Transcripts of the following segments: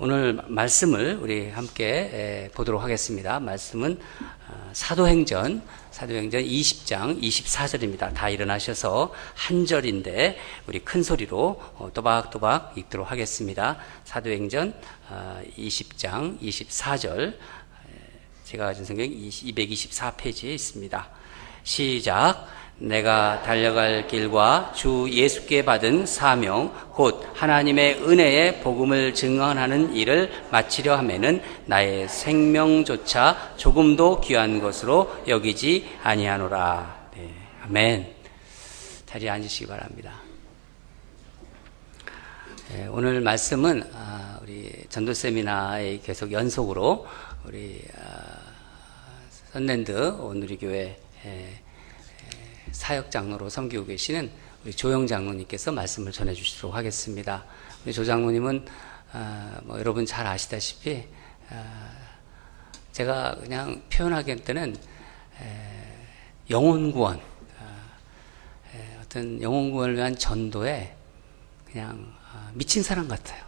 오늘 말씀을 우리 함께 보도록 하겠습니다. 말씀은 사도행전 20장 24절입니다. 다 일어나셔서 한 절인데 우리 큰 소리로 또박또박 읽도록 하겠습니다. 사도행전 20장 24절, 제가 가진 성경 224페이지에 있습니다. 시작. 내가 달려갈 길과 주 예수께 받은 사명 곧 하나님의 은혜의 복음을 증언하는 일을 마치려 하면은 나의 생명조차 조금도 귀한 것으로 여기지 아니하노라. 네, 아멘. 자리에 앉으시기 바랍니다. 네, 오늘 말씀은 우리 전도 세미나의 계속 연속으로 우리 선랜드 온누리교회 사역 장로로 섬기고 계시는 우리 조영 장로님께서 말씀을 전해 주시도록 하겠습니다. 우리 조 장로님은 여러분 잘 아시다시피 제가 그냥 표현하기 때는 영혼 구원, 어떤 영혼 구원을 위한 전도에 그냥 미친 사람 같아요.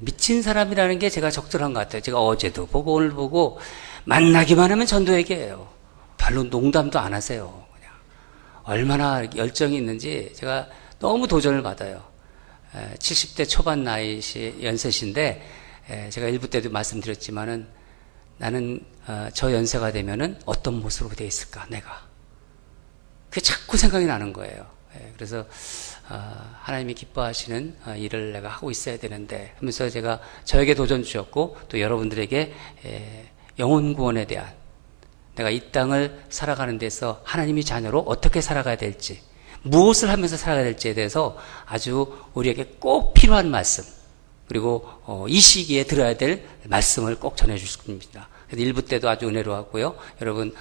미친 사람이라는 게 제가 적절한 것 같아요. 제가 어제도 보고 오늘 보고 만나기만 하면 전도 얘기해요. 별로 농담도 안 하세요. 얼마나 열정이 있는지 제가 너무 도전을 받아요. 70대 초반 연세신데 제가 일부 때도 말씀드렸지만은 나는 저 연세가 되면은 어떤 모습으로 되어 있을까 내가. 그게 자꾸 생각이 나는 거예요. 그래서 하나님이 기뻐하시는 일을 내가 하고 있어야 되는데 하면서 제가 저에게 도전 주셨고 또 여러분들에게 영혼 구원에 대한, 내가 이 땅을 살아가는 데서 하나님의 자녀로 어떻게 살아가야 될지, 무엇을 하면서 살아가야 될지에 대해서 아주 우리에게 꼭 필요한 말씀, 그리고 이 시기에 들어야 될 말씀을 꼭 전해주실 겁니다. 1부 때도 아주 은혜로웠고요. 여러분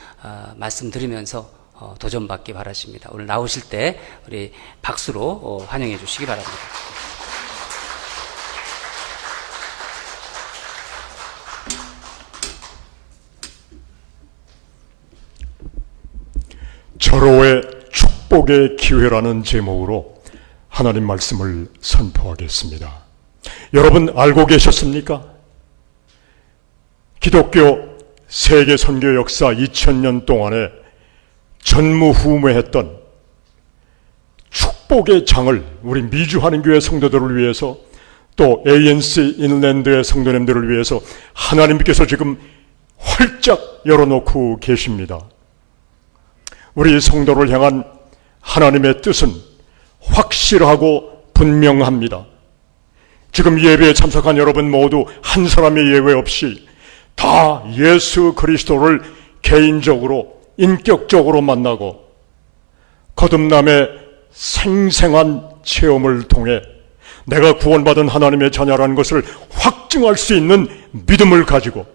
말씀 들으면서 도전받기 바라십니다. 오늘 나오실 때 우리 박수로 환영해 주시기 바랍니다. 절호의 축복의 기회라는 제목으로 하나님 말씀을 선포하겠습니다. 여러분 알고 계셨습니까? 기독교 세계 선교 역사 2000년 동안에 전무후무했던 축복의 장을 우리 미주 한인교회 성도들을 위해서 또 ANC 인랜드의 성도님들을 위해서 하나님께서 지금 활짝 열어놓고 계십니다. 우리 성도를 향한 하나님의 뜻은 확실하고 분명합니다. 지금 예배에 참석한 여러분 모두 한 사람의 예외 없이 다 예수 그리스도를 개인적으로 인격적으로 만나고 거듭남의 생생한 체험을 통해 내가 구원받은 하나님의 자녀라는 것을 확증할 수 있는 믿음을 가지고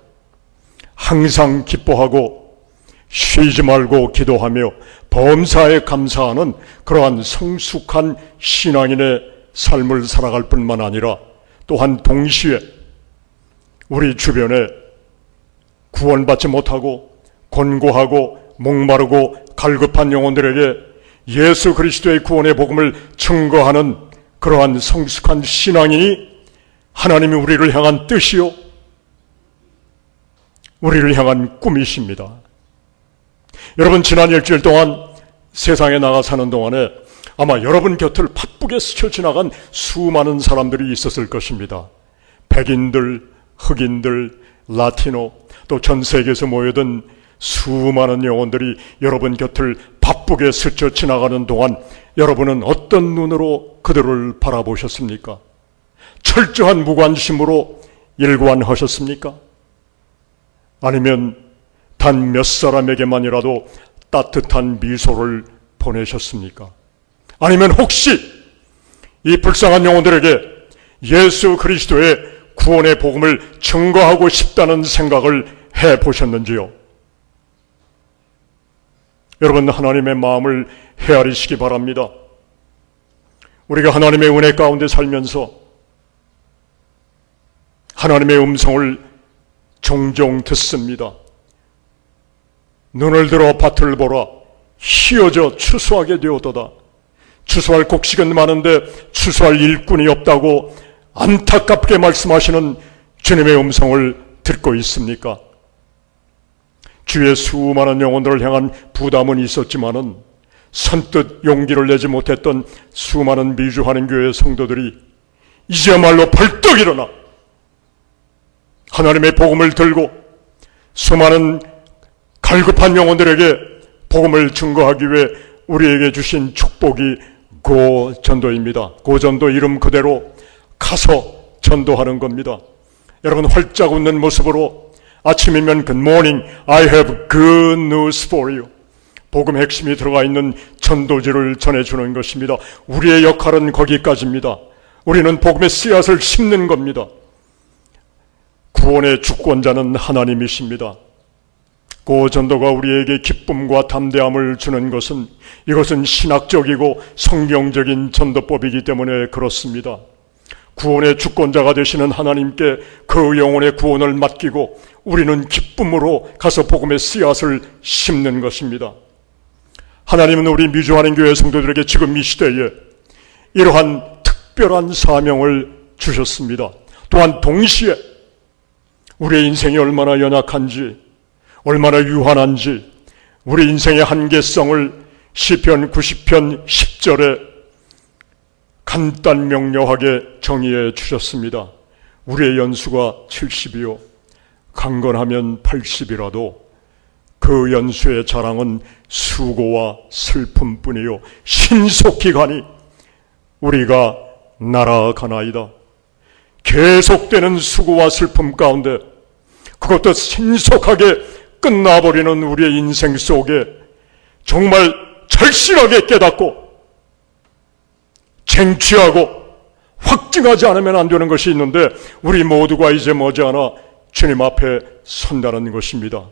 항상 기뻐하고 쉬지 말고 기도하며 범사에 감사하는 그러한 성숙한 신앙인의 삶을 살아갈 뿐만 아니라 또한 동시에 우리 주변에 구원받지 못하고 곤고하고 목마르고 갈급한 영혼들에게 예수 그리스도의 구원의 복음을 증거하는 그러한 성숙한 신앙인이 하나님이 우리를 향한 뜻이요 우리를 향한 꿈이십니다. 여러분 지난 일주일 동안 세상에 나가 사는 동안에 아마 여러분 곁을 바쁘게 스쳐 지나간 수많은 사람들이 있었을 것입니다. 백인들, 흑인들, 라티노, 또 전 세계에서 모여든 수많은 영혼들이 여러분 곁을 바쁘게 스쳐 지나가는 동안 여러분은 어떤 눈으로 그들을 바라보셨습니까? 철저한 무관심으로 일관하셨습니까? 아니면 단 몇 사람에게만이라도 따뜻한 미소를 보내셨습니까? 아니면 혹시 이 불쌍한 영혼들에게 예수 그리스도의 구원의 복음을 증거하고 싶다는 생각을 해보셨는지요? 여러분 하나님의 마음을 헤아리시기 바랍니다. 우리가 하나님의 은혜 가운데 살면서 하나님의 음성을 종종 듣습니다. 눈을 들어 밭을 보라. 휘어져 추수하게 되었도다. 추수할 곡식은 많은데 추수할 일꾼이 없다고 안타깝게 말씀하시는 주님의 음성을 듣고 있습니까? 주의 수많은 영혼들을 향한 부담은 있었지만은 선뜻 용기를 내지 못했던 수많은 미주하는 교회 성도들이 이제야말로 벌떡 일어나 하나님의 복음을 들고 수많은 갈급한 영혼들에게 복음을 증거하기 위해 우리에게 주신 축복이 고전도입니다. 고전도 이름 그대로 가서 전도하는 겁니다. 여러분, 활짝 웃는 모습으로 아침이면 Good morning, I have good news for you. 복음 핵심이 들어가 있는 전도지를 전해주는 것입니다. 우리의 역할은 거기까지입니다. 우리는 복음의 씨앗을 심는 겁니다. 구원의 주권자는 하나님이십니다. 그 전도가 우리에게 기쁨과 담대함을 주는 것은 이것은 신학적이고 성경적인 전도법이기 때문에 그렇습니다. 구원의 주권자가 되시는 하나님께 그 영혼의 구원을 맡기고 우리는 기쁨으로 가서 복음의 씨앗을 심는 것입니다. 하나님은 우리 미주하는 교회 성도들에게 지금 이 시대에 이러한 특별한 사명을 주셨습니다. 또한 동시에 우리의 인생이 얼마나 연약한지, 얼마나 유한한지, 우리 인생의 한계성을 시편 90편 10절에 간단 명료하게 정의해 주셨습니다. 우리의 연수가 70이요 강건하면 80이라도 그 연수의 자랑은 수고와 슬픔뿐이요 신속히 가니 우리가 날아가나이다. 계속되는 수고와 슬픔 가운데 그것도 신속하게 끝나버리는 우리의 인생 속에 정말 절실하게 깨닫고 쟁취하고 확증하지 않으면 안 되는 것이 있는데 우리 모두가 이제 머지않아 주님 앞에 선다는 것입니다.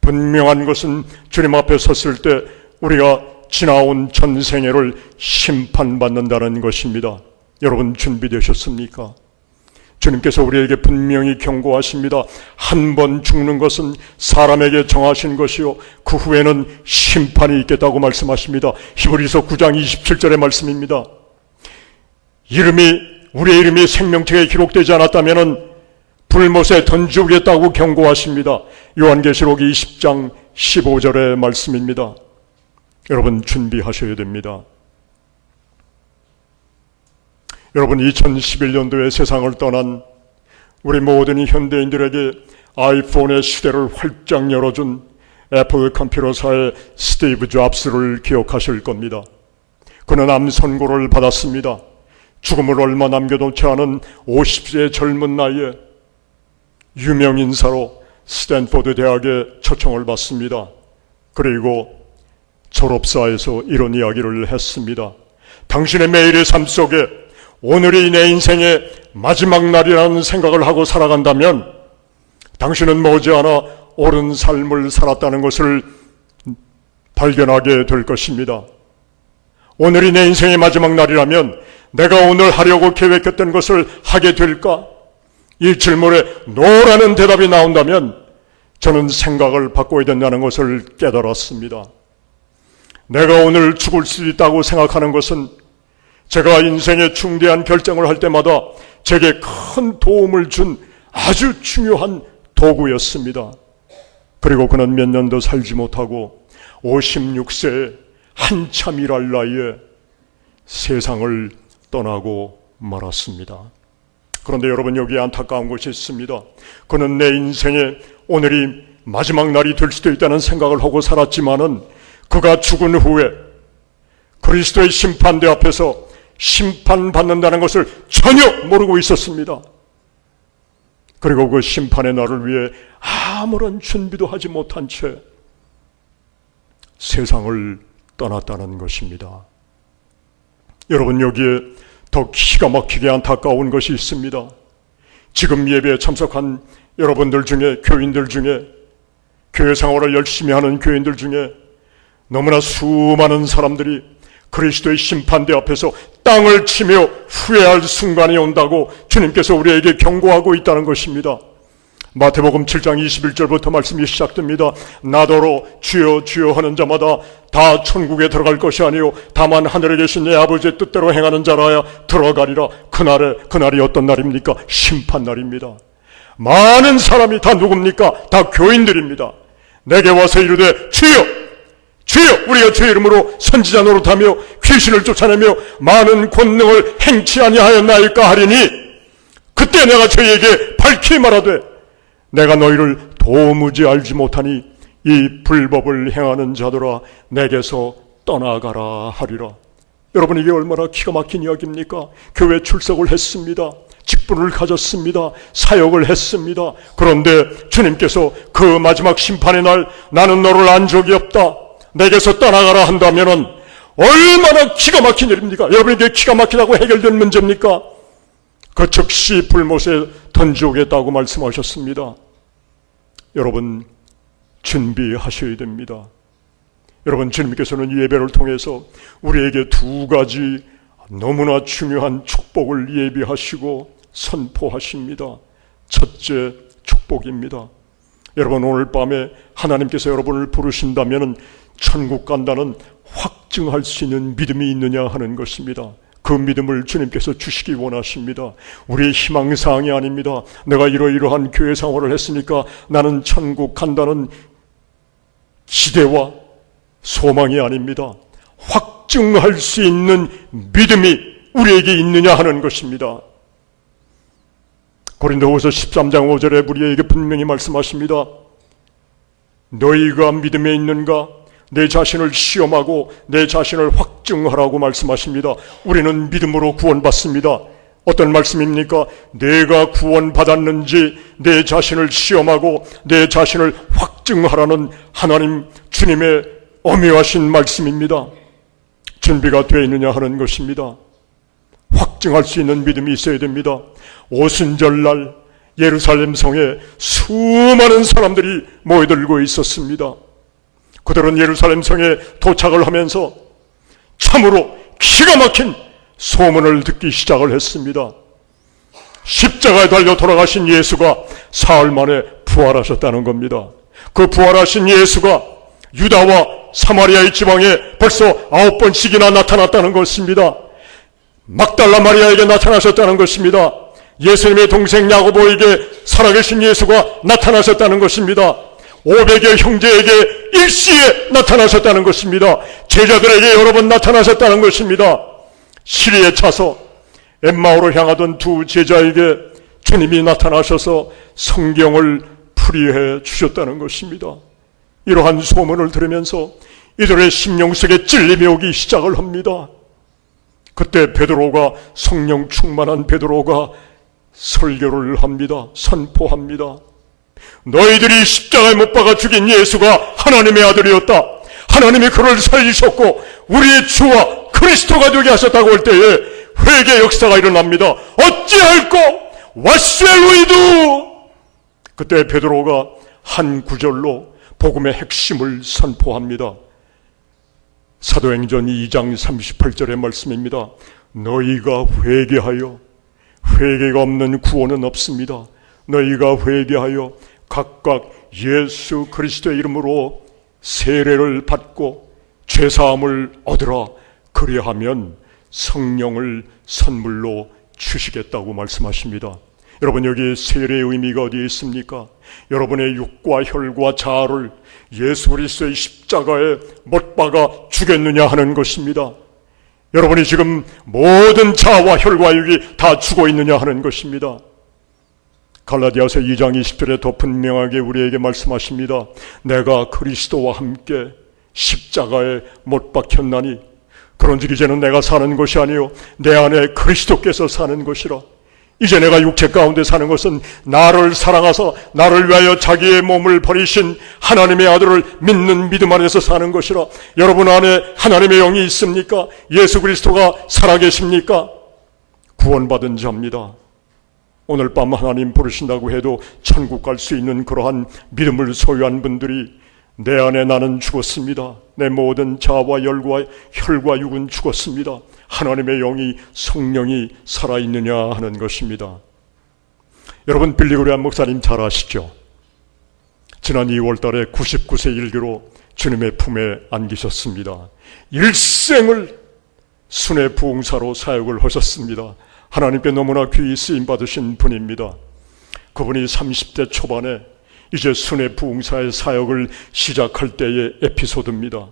분명한 것은 주님 앞에 섰을 때 우리가 지나온 전생애를 심판받는다는 것입니다. 여러분 준비되셨습니까? 주님께서 우리에게 분명히 경고하십니다. 한 번 죽는 것은 사람에게 정하신 것이요 그 후에는 심판이 있겠다고 말씀하십니다. 히브리서 9장 27절의 말씀입니다. 우리의 이름이 생명책에 기록되지 않았다면 불못에 던지겠다고 경고하십니다. 요한계시록 20장 15절의 말씀입니다. 여러분 준비하셔야 됩니다. 여러분 2011년도에 세상을 떠난 우리 모든 현대인들에게 아이폰의 시대를 활짝 열어준 애플 컴퓨터사의 스티브 잡스를 기억하실 겁니다. 그는 암 선고를 받았습니다. 죽음을 얼마 남겨놓지 않은 50세의 젊은 나이에 유명 인사로 스탠포드 대학에 초청을 받습니다. 그리고 졸업사에서 이런 이야기를 했습니다. 당신의 매일의 삶 속에 오늘이 내 인생의 마지막 날이라는 생각을 하고 살아간다면 당신은 머지않아 옳은 삶을 살았다는 것을 발견하게 될 것입니다. 오늘이 내 인생의 마지막 날이라면 내가 오늘 하려고 계획했던 것을 하게 될까? 이 질문에 노라는 대답이 나온다면 저는 생각을 바꿔야 된다는 것을 깨달았습니다. 내가 오늘 죽을 수 있다고 생각하는 것은 제가 인생의 중대한 결정을 할 때마다 제게 큰 도움을 준 아주 중요한 도구였습니다. 그리고 그는 몇 년도 살지 못하고 56세에 한참 일할 나이에 세상을 떠나고 말았습니다. 그런데 여러분 여기에 안타까운 것이 있습니다. 그는 내 인생의 오늘이 마지막 날이 될 수도 있다는 생각을 하고 살았지만은 그가 죽은 후에 그리스도의 심판대 앞에서 심판받는다는 것을 전혀 모르고 있었습니다. 그리고 그 심판의 날을 위해 아무런 준비도 하지 못한 채 세상을 떠났다는 것입니다. 여러분 여기에 더 기가 막히게 안타까운 것이 있습니다. 지금 예배에 참석한 여러분들 중에, 교인들 중에, 교회 생활을 열심히 하는 교인들 중에 너무나 수많은 사람들이 그리스도의 심판대 앞에서 땅을 치며 후회할 순간이 온다고 주님께서 우리에게 경고하고 있다는 것입니다. 마태복음 7장 21절부터 말씀이 시작됩니다. 나더러 주여 주여 하는 자마다 다 천국에 들어갈 것이 아니요 다만 하늘에 계신 내 아버지의 뜻대로 행하는 자라야 들어가리라. 그날이 어떤 날입니까? 심판날입니다. 많은 사람이 다 누굽니까? 다 교인들입니다. 내게 와서 이르되 주여 주여 우리가 주의 이름으로 선지자 노릇하며 귀신을 쫓아내며 많은 권능을 행치 아니하였나이까 하리니 그때 내가 저희에게 밝히 말하되 내가 너희를 도무지 알지 못하니 이 불법을 행하는 자들아 내게서 떠나가라 하리라. 여러분, 이게 얼마나 기가 막힌 이야기입니까? 교회 출석을 했습니다. 직분을 가졌습니다. 사역을 했습니다. 그런데 주님께서 그 마지막 심판의 날 나는 너를 안 적이 없다, 내게서 떠나가라 한다면은 얼마나 기가 막힌 일입니까? 여러분, 이게 기가 막히다고 해결된 문제입니까? 그 즉시 불못에 던져오겠다고 말씀하셨습니다. 여러분, 준비하셔야 됩니다. 여러분, 주님께서는 이 예배를 통해서 우리에게 두 가지 너무나 중요한 축복을 예비하시고 선포하십니다. 첫째 축복입니다. 여러분, 오늘 밤에 하나님께서 여러분을 부르신다면 천국 간다는 확증할 수 있는 믿음이 있느냐 하는 것입니다. 그 믿음을 주님께서 주시기 원하십니다. 우리의 희망사항이 아닙니다. 내가 이러이러한 교회 생활을 했으니까 나는 천국 간다는 기대와 소망이 아닙니다. 확증할 수 있는 믿음이 우리에게 있느냐 하는 것입니다. 고린도후서 13장 5절에 우리에게 분명히 말씀하십니다. 너희가 믿음에 있는가? 내 자신을 시험하고 내 자신을 확증하라고 말씀하십니다. 우리는 믿음으로 구원받습니다. 어떤 말씀입니까? 내가 구원받았는지 내 자신을 시험하고 내 자신을 확증하라는 하나님 주님의 엄밀하신 말씀입니다. 준비가 되어 있느냐 하는 것입니다. 확증할 수 있는 믿음이 있어야 됩니다. 오순절날 예루살렘 성에 수많은 사람들이 모여들고 있었습니다. 그들은 예루살렘 성에 도착을 하면서 참으로 기가 막힌 소문을 듣기 시작을 했습니다. 십자가에 달려 돌아가신 예수가 사흘 만에 부활하셨다는 겁니다. 그 부활하신 예수가 유다와 사마리아의 지방에 벌써 9번씩이나 나타났다는 것입니다. 막달라 마리아에게 나타나셨다는 것입니다. 예수님의 동생 야고보에게 살아계신 예수가 나타나셨다는 것입니다. 500여 형제에게 일시에 나타나셨다는 것입니다. 제자들에게 여러 번 나타나셨다는 것입니다. 시리에 차서 엠마오로 향하던 두 제자에게 주님이 나타나셔서 성경을 풀이해 주셨다는 것입니다. 이러한 소문을 들으면서 이들의 심령 속에 찔림이 오기 시작을 합니다. 그때 베드로가, 성령 충만한 베드로가 설교를 합니다. 선포합니다. 너희들이 십자가에 못 박아 죽인 예수가 하나님의 아들이었다. 하나님이 그를 살리셨고 우리의 주와 그리스도가 되게 하셨다고 할 때에 회개 역사가 일어납니다. 어찌할꼬? What shall we do? 그때 베드로가 한 구절로 복음의 핵심을 선포합니다. 사도행전 2장 38절의 말씀입니다. 너희가 회개하여, 회개가 없는 구원은 없습니다. 너희가 회개하여 각각 예수 그리스도의 이름으로 세례를 받고 죄사함을 얻으라. 그리하면 성령을 선물로 주시겠다고 말씀하십니다. 여러분, 여기 세례의 의미가 어디에 있습니까? 여러분의 육과 혈과 자아를 예수 그리스도의 십자가에 못 박아 죽였느냐 하는 것입니다. 여러분이 지금 모든 자아와 혈과 육이 다 죽어 있느냐 하는 것입니다. 갈라디아서 2장 20절에 더 분명하게 우리에게 말씀하십니다. 내가 그리스도와 함께 십자가에 못 박혔나니 그런즉 이제는 내가 사는 것이 아니요 내 안에 그리스도께서 사는 것이라. 이제 내가 육체 가운데 사는 것은 나를 사랑하사 나를 위하여 자기의 몸을 버리신 하나님의 아들을 믿는 믿음 안에서 사는 것이라. 여러분 안에 하나님의 영이 있습니까? 예수 그리스도가 살아계십니까? 구원받은 자입니다. 오늘 밤 하나님 부르신다고 해도 천국 갈 수 있는 그러한 믿음을 소유한 분들이 내 안에 나는 죽었습니다. 내 모든 자아와 혈과 육은 죽었습니다. 하나님의 영이, 성령이 살아있느냐 하는 것입니다. 여러분, 빌리그레한 목사님 잘 아시죠? 지난 2월 달에 99세 일기로 주님의 품에 안기셨습니다. 일생을 순회 부흥사로 사역을 하셨습니다. 하나님께 너무나 귀히 쓰임받으신 분입니다. 그분이 30대 초반에 이제 순회 부흥사의 사역을 시작할 때의 에피소드입니다.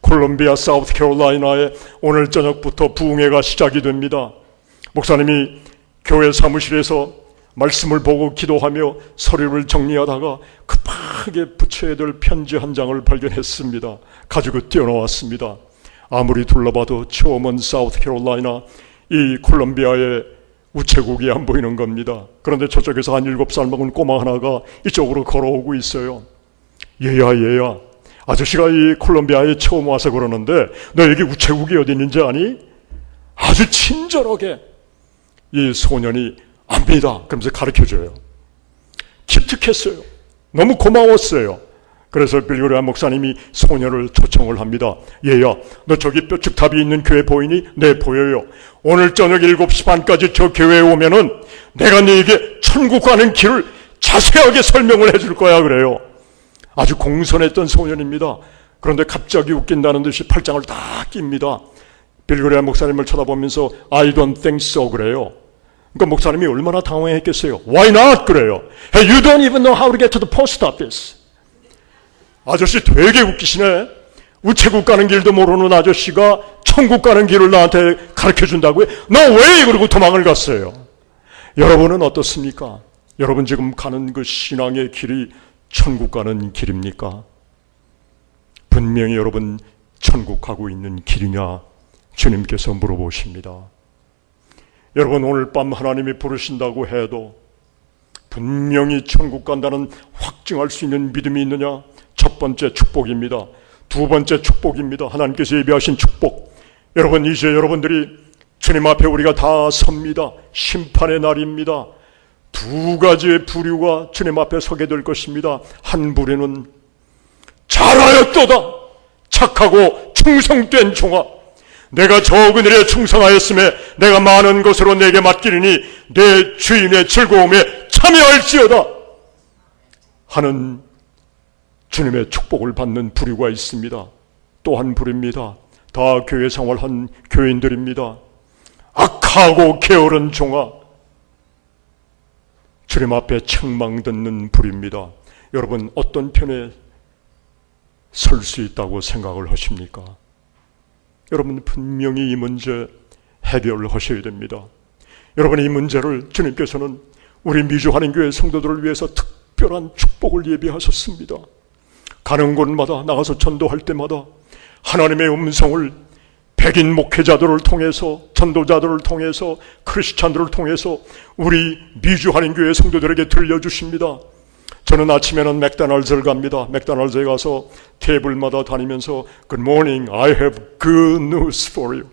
콜롬비아 사우스캐롤라이나에 오늘 저녁부터 부흥회가 시작이 됩니다. 목사님이 교회 사무실에서 말씀을 보고 기도하며 서류를 정리하다가 급하게 붙여야 될 편지 한 장을 발견했습니다. 가지고 뛰어나왔습니다. 아무리 둘러봐도 처음은 사우스캐롤라이나 이 콜롬비아의 우체국이 안 보이는 겁니다. 그런데 저쪽에서 한 7살 먹은 꼬마 하나가 이쪽으로 걸어오고 있어요. 얘야 아저씨가 이 콜롬비아에 처음 와서 그러는데 너 여기 우체국이 어디 있는지 아니? 아주 친절하게 이 소년이 압니다. 그러면서 가르쳐줘요. 기특했어요. 너무 고마웠어요. 그래서 빌그레암 목사님이 소년을 초청을 합니다. 얘야, 너 저기 뾰족탑이 있는 교회 보이니? 네, 보여요. 오늘 저녁 7시 반까지 저 교회에 오면은 내가 너에게 천국 가는 길을 자세하게 설명을 해줄 거야 그래요. 아주 공손했던 소년입니다. 그런데 갑자기 웃긴다는 듯이 팔짱을 딱 낍니다. 빌그레암 목사님을 쳐다보면서 I don't think so 그래요. 그러니까 목사님이 얼마나 당황했겠어요. Why not 그래요. Hey, you don't even know how to get to the post office. 아저씨 되게 웃기시네. 우체국 가는 길도 모르는 아저씨가 천국 가는 길을 나한테 가르쳐준다고요? No way! 그러고 도망을 갔어요. 여러분은 어떻습니까? 여러분 지금 가는 그 신앙의 길이 천국 가는 길입니까? 분명히 여러분 천국 가고 있는 길이냐? 주님께서 물어보십니다. 여러분 오늘 밤 하나님이 부르신다고 해도 분명히 천국 간다는 확증할 수 있는 믿음이 있느냐? 첫 번째 축복입니다. 두 번째 축복입니다. 하나님께서 예비하신 축복. 여러분 이제 여러분들이 주님 앞에 우리가 다 섭니다. 심판의 날입니다. 두 가지의 부류가 주님 앞에 서게 될 것입니다. 한 부류는 잘하였도다 착하고 충성된 종아, 내가 적은 일에 충성하였음에 내가 많은 것으로 내게 맡기리니 내 주인의 즐거움에 참여할지어다 하는 주님의 축복을 받는 부류가 있습니다. 또 한 부류입니다. 다 교회 생활한 교인들입니다. 악하고 게으른 종아, 주님 앞에 책망 듣는 부류입니다. 여러분 어떤 편에 설 수 있다고 생각을 하십니까? 여러분 분명히 이 문제 해결을 하셔야 됩니다. 여러분 이 문제를 주님께서는 우리 미주한인교회 성도들을 위해서 특별한 축복을 예비하셨습니다. 가는 곳마다 나가서 전도할 때마다 하나님의 음성을 백인 목회자들을 통해서, 전도자들을 통해서, 크리스찬들을 통해서 우리 미주한인교회 성도들에게 들려주십니다. 저는 아침에는 맥도날드를 갑니다. 맥도날드에 가서 테이블마다 다니면서 Good morning, I have good news for you.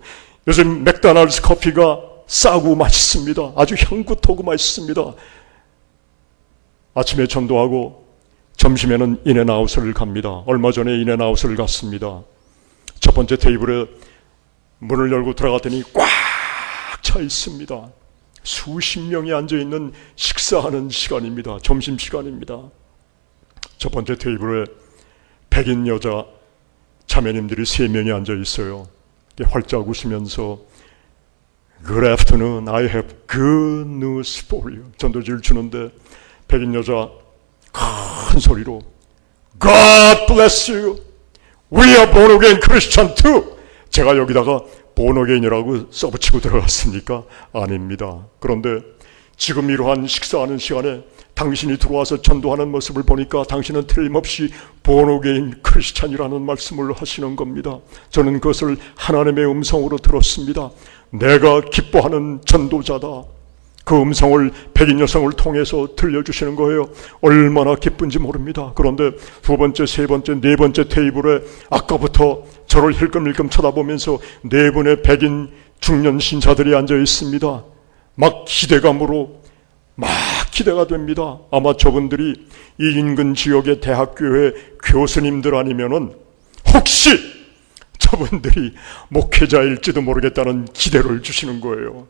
요즘 맥도날드 커피가 싸고 맛있습니다. 아주 향긋하고 맛있습니다. 아침에 전도하고 점심에는 인앤아웃을 갑니다. 얼마 전에 인앤아웃을 갔습니다. 첫 번째 테이블에 문을 열고 들어갔더니 꽉 차 있습니다. 수십 명이 앉아있는 식사하는 시간입니다. 점심시간입니다. 첫 번째 테이블에 백인 여자 자매님들이 3명이 앉아있어요. 활짝 웃으면서 Good afternoon, I have good news for you. 전도지를 주는데 백인 여자 큰 소리로 God bless you. We are born again Christian too. 제가 여기다가 born again이라고 써붙이고 들어갔습니까? 아닙니다. 그런데 지금 이러한 식사하는 시간에 당신이 들어와서 전도하는 모습을 보니까 당신은 틀림없이 born again 크리스찬이라는 말씀을 하시는 겁니다. 저는 그것을 하나님의 음성으로 들었습니다. 내가 기뻐하는 전도자다. 그 음성을 백인 여성을 통해서 들려주시는 거예요. 얼마나 기쁜지 모릅니다. 그런데 두 번째, 세 번째, 네 번째 테이블에 아까부터 저를 힐끔힐끔 쳐다보면서 4분의 백인 중년 신사들이 앉아 있습니다. 막 기대감으로 막 기대가 됩니다. 아마 저분들이 이 인근 지역의 대학교의 교수님들 아니면은 혹시 저분들이 목회자일지도 모르겠다는 기대를 주시는 거예요.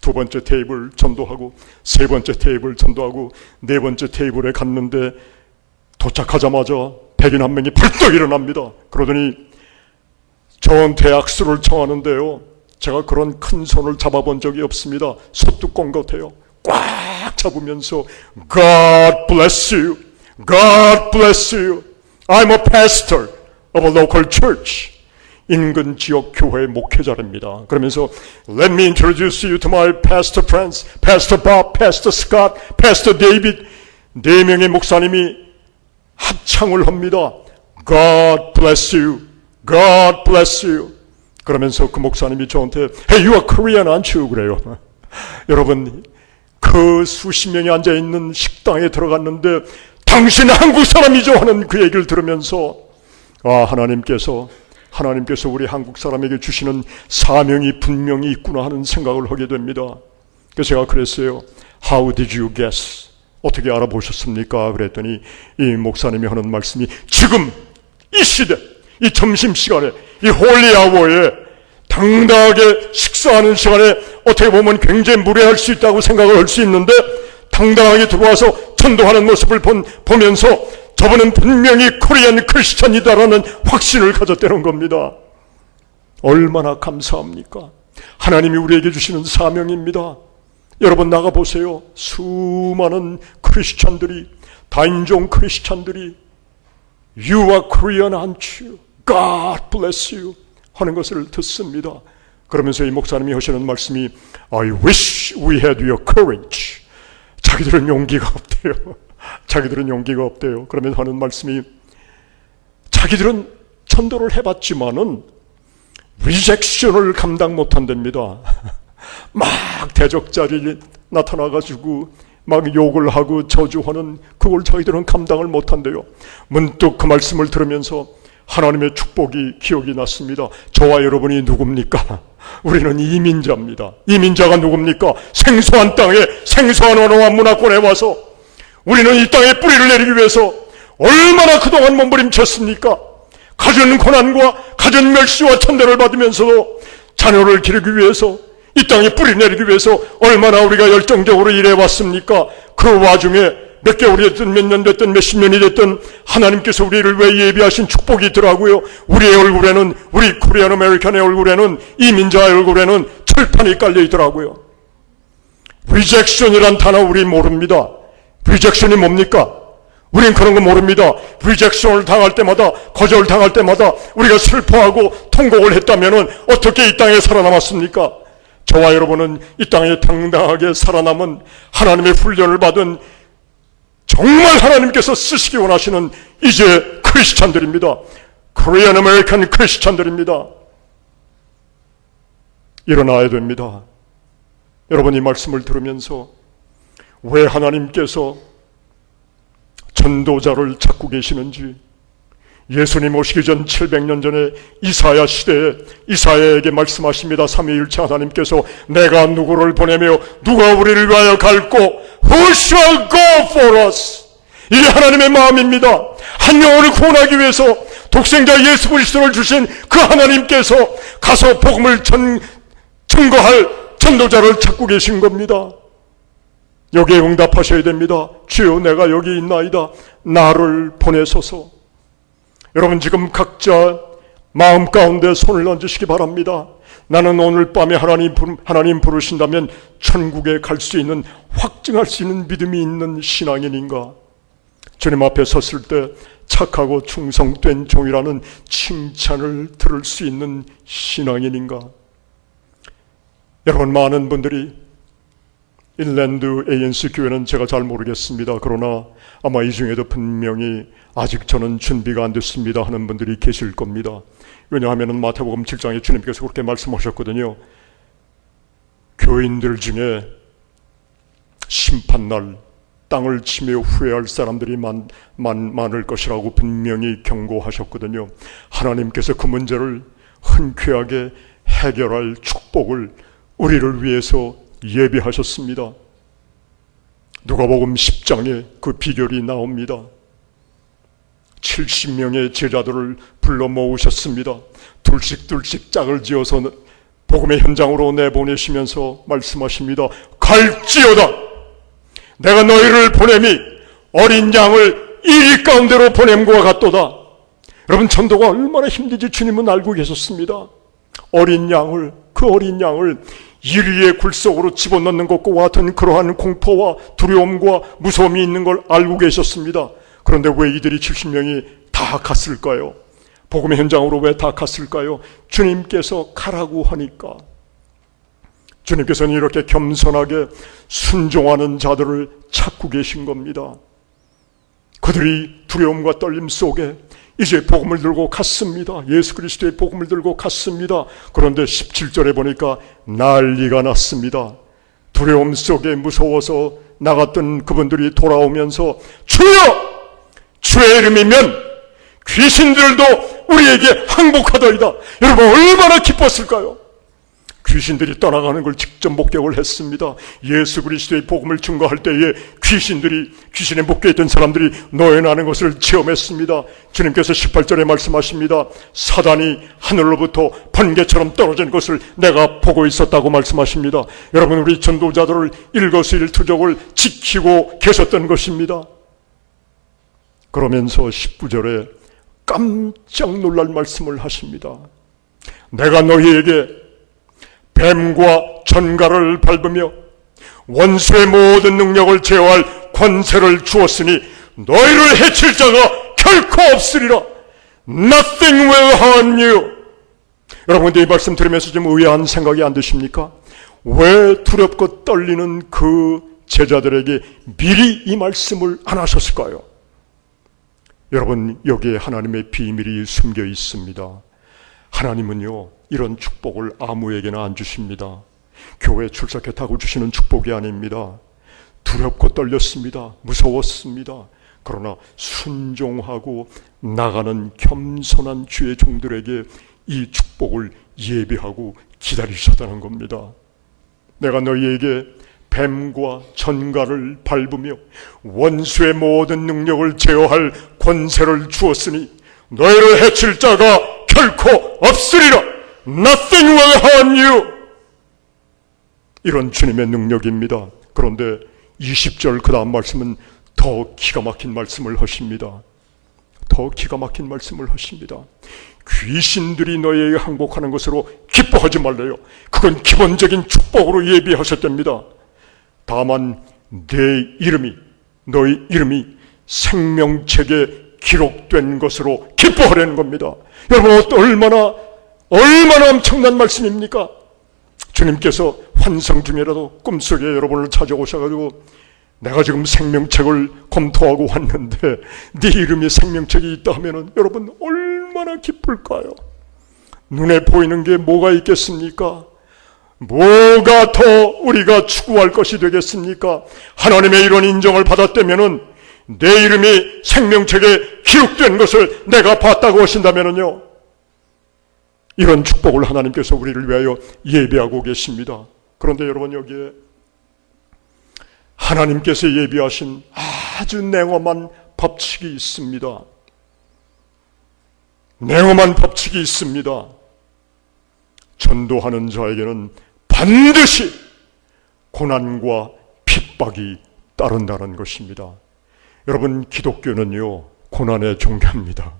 두 번째 테이블 전도하고, 세 번째 테이블 전도하고, 네 번째 테이블에 갔는데 도착하자마자 백인 한 명이 벌떡 일어납니다. 그러더니 저한테 악수를 청하는데요, 제가 그런 큰 손을 잡아본 적이 없습니다. 소뚜껑 같아요. 꽉 꽉 잡으면서 God bless you. God bless you. I'm a pastor of a local church. 인근 지역 교회 목회자랍니다. 그러면서 Let me introduce you to my pastor friends. Pastor Bob, Pastor Scott, Pastor David. 4명의 목사님이 합창을 합니다. God bless you. God bless you. 그러면서 그 목사님이 저한테 Hey, you are Korean, aren't you? 그래요. 여러분, 그 수십 명이 앉아있는 식당에 들어갔는데 당신 한국 사람이죠? 하는 그 얘기를 들으면서 하나님께서 우리 한국 사람에게 주시는 사명이 분명히 있구나 하는 생각을 하게 됩니다. 그래서 제가 그랬어요. How did you guess? 어떻게 알아보셨습니까? 그랬더니 이 목사님이 하는 말씀이 지금 이 시대, 이 점심시간에, 이 홀리아워에 당당하게 식사하는 시간에 어떻게 보면 굉장히 무례할 수 있다고 생각을 할 수 있는데 당당하게 들어와서 전도하는 모습을 보면서 저분은 분명히 코리안 크리스천이다라는 확신을 가졌다는 겁니다. 얼마나 감사합니까? 하나님이 우리에게 주시는 사명입니다. 여러분 나가보세요. 수많은 크리스천들이, 다인종 크리스천들이 You are Korean, aren't you? God bless you 하는 것을 듣습니다. 그러면서 이 목사님이 하시는 말씀이 I wish we had your courage. 자기들은 용기가 없대요. 자기들은 용기가 없대요. 그러면서 하는 말씀이 자기들은 전도를 해봤지만은 리젝션을 감당 못한답니다. 막 대적자들이 나타나가지고 막 욕을 하고 저주하는 그걸 저희들은 감당을 못한대요. 문득 그 말씀을 들으면서 하나님의 축복이 기억이 났습니다. 저와 여러분이 누굽니까? 우리는 이민자입니다. 이민자가 누굽니까? 생소한 땅에 생소한 언어와 문화권에 와서 우리는 이 땅에 뿌리를 내리기 위해서 얼마나 그동안 몸부림쳤습니까? 가진 고난과 가진 멸시와 천대를 받으면서도 자녀를 기르기 위해서 이 땅에 뿌리 내리기 위해서 얼마나 우리가 열정적으로 일해왔습니까? 그 와중에 몇 개월이 됐든 몇 년 됐든 몇십 년이 됐든 하나님께서 우리를 왜 예비하신 축복이 있더라고요. 우리의 얼굴에는, 우리 코리안 아메리칸의 얼굴에는, 이민자의 얼굴에는 철판이 깔려 있더라고요. 리젝션이란 단어 우리 모릅니다. 리젝션이 뭡니까? 우린 그런 거 모릅니다. 리젝션을 당할 때마다, 거절당할 때마다 우리가 슬퍼하고 통곡을 했다면 어떻게 이 땅에 살아남았습니까? 저와 여러분은 이 땅에 당당하게 살아남은 하나님의 훈련을 받은 정말 하나님께서 쓰시기 원하시는 이제 크리스찬들입니다. 코리안 아메리칸 크리스찬들입니다. 일어나야 됩니다. 여러분 이 말씀을 들으면서 왜 하나님께서 전도자를 찾고 계시는지, 예수님 오시기 전 700년 전에 이사야 시대에 이사야에게 말씀하십니다. 삼위일체 하나님께서 내가 누구를 보내며 누가 우리를 위하여 갈고 Who shall go for us? 이게 하나님의 마음입니다. 한 영혼을 구원하기 위해서 독생자 예수 그리스도를 주신 그 하나님께서 가서 복음을 증거할 전도자를 찾고 계신 겁니다. 여기에 응답하셔야 됩니다. 주여 내가 여기 있나이다. 나를 보내소서. 여러분 지금 각자 마음 가운데 손을 얹으시기 바랍니다. 나는 오늘 밤에 하나님 부르신다면 천국에 갈 수 있는, 확증할 수 있는 믿음이 있는 신앙인인가? 주님 앞에 섰을 때 착하고 충성된 종이라는 칭찬을 들을 수 있는 신앙인인가? 여러분 많은 분들이 일랜드 ANC 교회는 제가 잘 모르겠습니다. 그러나 아마 이 중에도 분명히 아직 저는 준비가 안 됐습니다 하는 분들이 계실 겁니다. 왜냐하면 마태복음 7장에 주님께서 그렇게 말씀하셨거든요. 교인들 중에 심판날 땅을 치며 후회할 사람들이 많을 것이라고 분명히 경고하셨거든요. 하나님께서 그 문제를 흔쾌하게 해결할 축복을 우리를 위해서 예비하셨습니다. 누가복음 10장에 그 비결이 나옵니다. 70명의 제자들을 불러 모으셨습니다. 둘씩 짝을 지어서 복음의 현장으로 내보내시면서 말씀하십니다. 갈지어다 내가 너희를 보냄이 어린 양을 이리 가운데로 보냄과 같도다. 여러분 전도가 얼마나 힘든지 주님은 알고 계셨습니다. 어린 양을, 그 어린 양을 이리의 굴 속으로 집어넣는 것과 같은 그러한 공포와 두려움과 무서움이 있는 걸 알고 계셨습니다. 그런데 왜 이들이 70명이 다 갔을까요? 복음의 현장으로 왜 다 갔을까요? 주님께서 가라고 하니까. 주님께서는 이렇게 겸손하게 순종하는 자들을 찾고 계신 겁니다. 그들이 두려움과 떨림 속에 이제 복음을 들고 갔습니다. 예수 그리스도의 복음을 들고 갔습니다. 그런데 17절에 보니까 난리가 났습니다. 두려움 속에 무서워서 나갔던 그분들이 돌아오면서 주여! 주의 이름이면 귀신들도 우리에게 항복하더이다. 여러분 얼마나 기뻤을까요? 귀신들이 떠나가는 걸 직접 목격을 했습니다. 예수 그리스도의 복음을 증거할 때에 귀신에 묶여있던 사람들이 노예나는 것을 체험했습니다. 주님께서 18절에 말씀하십니다. 사단이 하늘로부터 번개처럼 떨어진 것을 내가 보고 있었다고 말씀하십니다. 여러분 우리 전도자들을 일거수일투족을 지키고 계셨던 것입니다. 그러면서 19절에 깜짝 놀랄 말씀을 하십니다. 내가 너희에게 뱀과 전갈을 밟으며 원수의 모든 능력을 제어할 권세를 주었으니 너희를 해칠 자가 결코 없으리라. Nothing will harm you. 여러분 이 말씀 들으면서 좀 의아한 생각이 안 드십니까? 왜 두렵고 떨리는 그 제자들에게 미리 이 말씀을 안 하셨을까요? 여러분 여기에 하나님의 비밀이 숨겨 있습니다. 하나님은요 이런 축복을 아무에게나 안 주십니다. 교회 출석했다고 주시는 축복이 아닙니다. 두렵고 떨렸습니다. 무서웠습니다. 그러나 순종하고 나가는 겸손한 주의 종들에게 이 축복을 예비하고 기다리셨다는 겁니다. 내가 너희에게 뱀과 전갈을 밟으며 원수의 모든 능력을 제어할 권세를 주었으니 너희를 해칠 자가 결코 없으리라. Nothing will harm you. 이런 주님의 능력입니다. 그런데 20절 그 다음 말씀은 더 기가 막힌 말씀을 하십니다. 더 기가 막힌 말씀을 하십니다. 귀신들이 너희에게 항복하는 것으로 기뻐하지 말래요. 그건 기본적인 축복으로 예비하셨답니다. 다만 너희 이름이 생명책에 기록된 것으로 기뻐하려는 겁니다. 여러분 얼마나 엄청난 말씀입니까? 주님께서 환상 중에라도 꿈속에 여러분을 찾아오셔가지고 내가 지금 생명책을 검토하고 왔는데 네 이름이 생명책에 있다 하면은 여러분 얼마나 기쁠까요? 눈에 보이는 게 뭐가 있겠습니까? 뭐가 더 우리가 추구할 것이 되겠습니까? 하나님의 이런 인정을 받았다면은 내 이름이 생명책에 기록된 것을 내가 봤다고 하신다면은요, 이런 축복을 하나님께서 우리를 위하여 예비하고 계십니다. 그런데 여러분 여기에 하나님께서 예비하신 아주 냉엄한 법칙이 있습니다. 냉엄한 법칙이 있습니다. 전도하는 자에게는 반드시 고난과 핍박이 따른다는 것입니다. 여러분 기독교는요 고난의 종교입니다.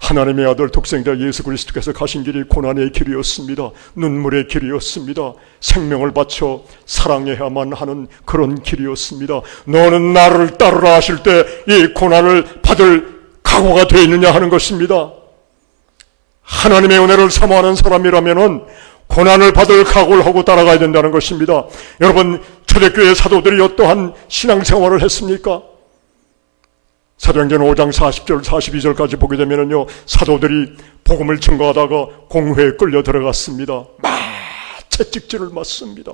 하나님의 아들 독생자 예수 그리스도께서 가신 길이 고난의 길이었습니다. 눈물의 길이었습니다. 생명을 바쳐 사랑해야만 하는 그런 길이었습니다. 너는 나를 따르라 하실 때 이 고난을 받을 각오가 되어 있느냐 하는 것입니다. 하나님의 은혜를 사모하는 사람이라면 고난을 받을 각오를 하고 따라가야 된다는 것입니다. 여러분 초대교회 사도들이 어떠한 신앙생활을 했습니까? 사도행전 5장 40절 42절까지 보게 되면요, 사도들이 복음을 증거하다가 공회에 끌려 들어갔습니다. 채찍질을 맞습니다.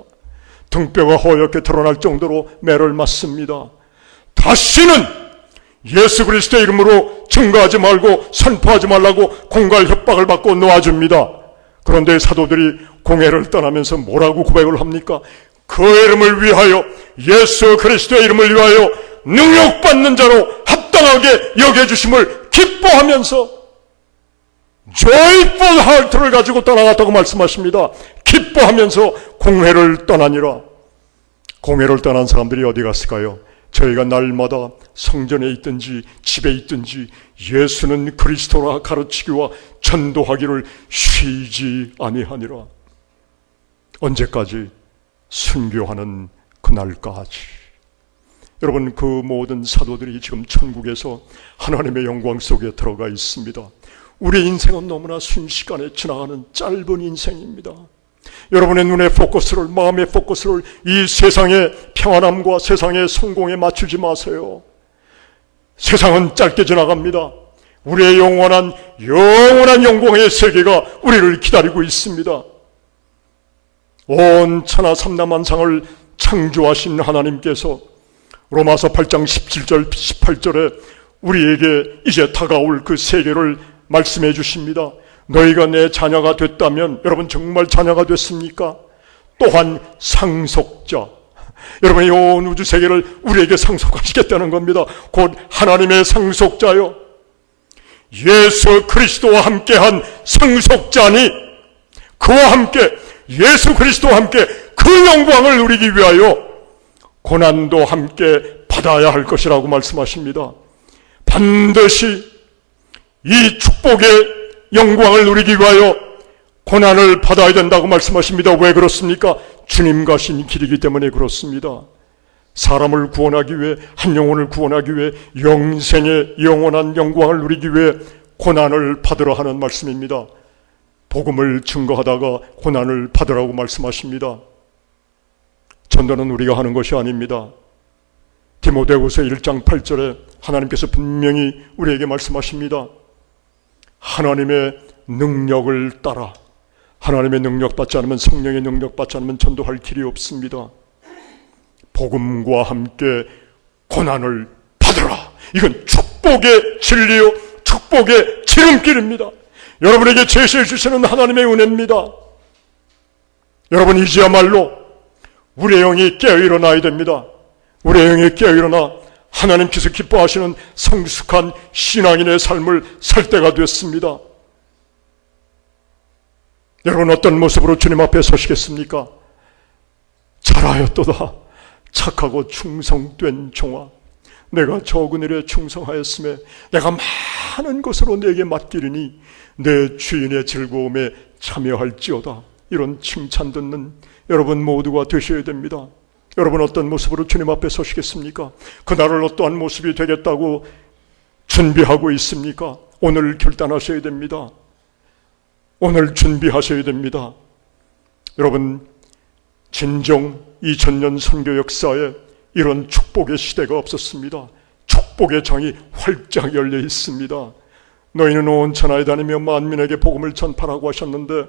등뼈가 허옇게 드러날 정도로 매를 맞습니다. 다시는 예수 그리스도의 이름으로 증거하지 말고 선포하지 말라고 공갈 협박을 받고 놓아줍니다. 그런데 사도들이 공회를 떠나면서 뭐라고 고백을 합니까? 그 이름을 위하여, 예수 그리스도의 이름을 위하여 능력받는 자로 합당하게 여겨주심을 기뻐하면서 joyful heart를 가지고 떠나갔다고 말씀하십니다. 기뻐하면서 공회를 떠나니라. 공회를 떠난 사람들이 어디 갔을까요? 저희가 날마다 성전에 있든지 집에 있든지 예수는 그리스도라 가르치기와 전도하기를 쉬지 아니하니라. 언제까지? 순교하는 그날까지. 여러분, 그 모든 사도들이 지금 천국에서 하나님의 영광 속에 들어가 있습니다. 우리 인생은 너무나 순식간에 지나가는 짧은 인생입니다. 여러분의 눈의 포커스를, 마음의 포커스를 이 세상의 평안함과 세상의 성공에 맞추지 마세요. 세상은 짧게 지나갑니다. 우리의 영원한 영광의 세계가 우리를 기다리고 있습니다. 온 천하 삼라만상을 창조하신 하나님께서 로마서 8장 17절 18절에 우리에게 이제 다가올 그 세계를 말씀해 주십니다. 너희가 내 자녀가 됐다면, 여러분 정말 자녀가 됐습니까? 또한 상속자, 여러분이 온 우주 세계를 우리에게 상속하시겠다는 겁니다. 곧 하나님의 상속자요, 예수 그리스도와 함께한 상속자니, 그와 함께, 예수 그리스도와 함께 그 영광을 누리기 위하여 고난도 함께 받아야 할 것이라고 말씀하십니다. 반드시 이 축복의 영광을 누리기 위하여 고난을 받아야 된다고 말씀하십니다. 왜 그렇습니까? 주님 가신 길이기 때문에 그렇습니다. 사람을 구원하기 위해, 한 영혼을 구원하기 위해, 영생의 영원한 영광을 누리기 위해 고난을 받으라 하는 말씀입니다. 복음을 증거하다가 고난을 받으라고 말씀하십니다. 전도는 우리가 하는 것이 아닙니다. 디모데후서 1장 8절에 하나님께서 분명히 우리에게 말씀하십니다. 하나님의 능력을 따라, 하나님의 능력 받지 않으면, 성령의 능력 받지 않으면 전도할 길이 없습니다. 복음과 함께 고난을 받으라. 이건 축복의 진리요, 축복의 지름길입니다. 여러분에게 제시해 주시는 하나님의 은혜입니다. 여러분, 이제야말로 우리의 영이 깨어 일어나야 됩니다. 우리의 영이 깨어 일어나 하나님께서 기뻐하시는 성숙한 신앙인의 삶을 살 때가 됐습니다. 여러분, 어떤 모습으로 주님 앞에 서시겠습니까? 잘하였도다 착하고 충성된 종아, 내가 적은 일에 충성하였음에 내가 많은 것으로 내게 맡기리니 내 주인의 즐거움에 참여할지어다. 이런 칭찬 듣는 여러분 모두가 되셔야 됩니다. 여러분, 어떤 모습으로 주님 앞에 서시겠습니까? 그날을 어떠한 모습이 되겠다고 준비하고 있습니까? 오늘 결단하셔야 됩니다. 오늘 준비하셔야 됩니다. 여러분, 진정 2000년 선교 역사에 이런 축복의 시대가 없었습니다. 축복의 장이 활짝 열려 있습니다. 너희는 온 천하에 다니며 만민에게 복음을 전파라고 하셨는데,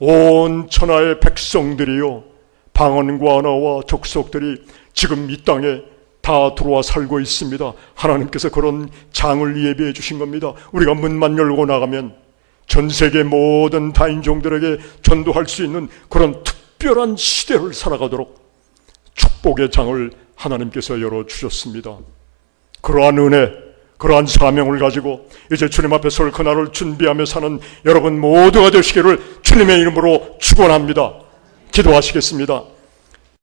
온 천하의 백성들이요, 방언과 언어와 족속들이 지금 이 땅에 다 들어와 살고 있습니다. 하나님께서 그런 장을 예비해 주신 겁니다. 우리가 문만 열고 나가면 전 세계 모든 다인종들에게 전도할 수 있는 그런 특별한 시대를 살아가도록 축복의 장을 하나님께서 열어주셨습니다. 그러한 은혜, 그러한 사명을 가지고 이제 주님 앞에 설 그날을 준비하며 사는 여러분 모두가 되시기를 주님의 이름으로 축원합니다. 기도하시겠습니다.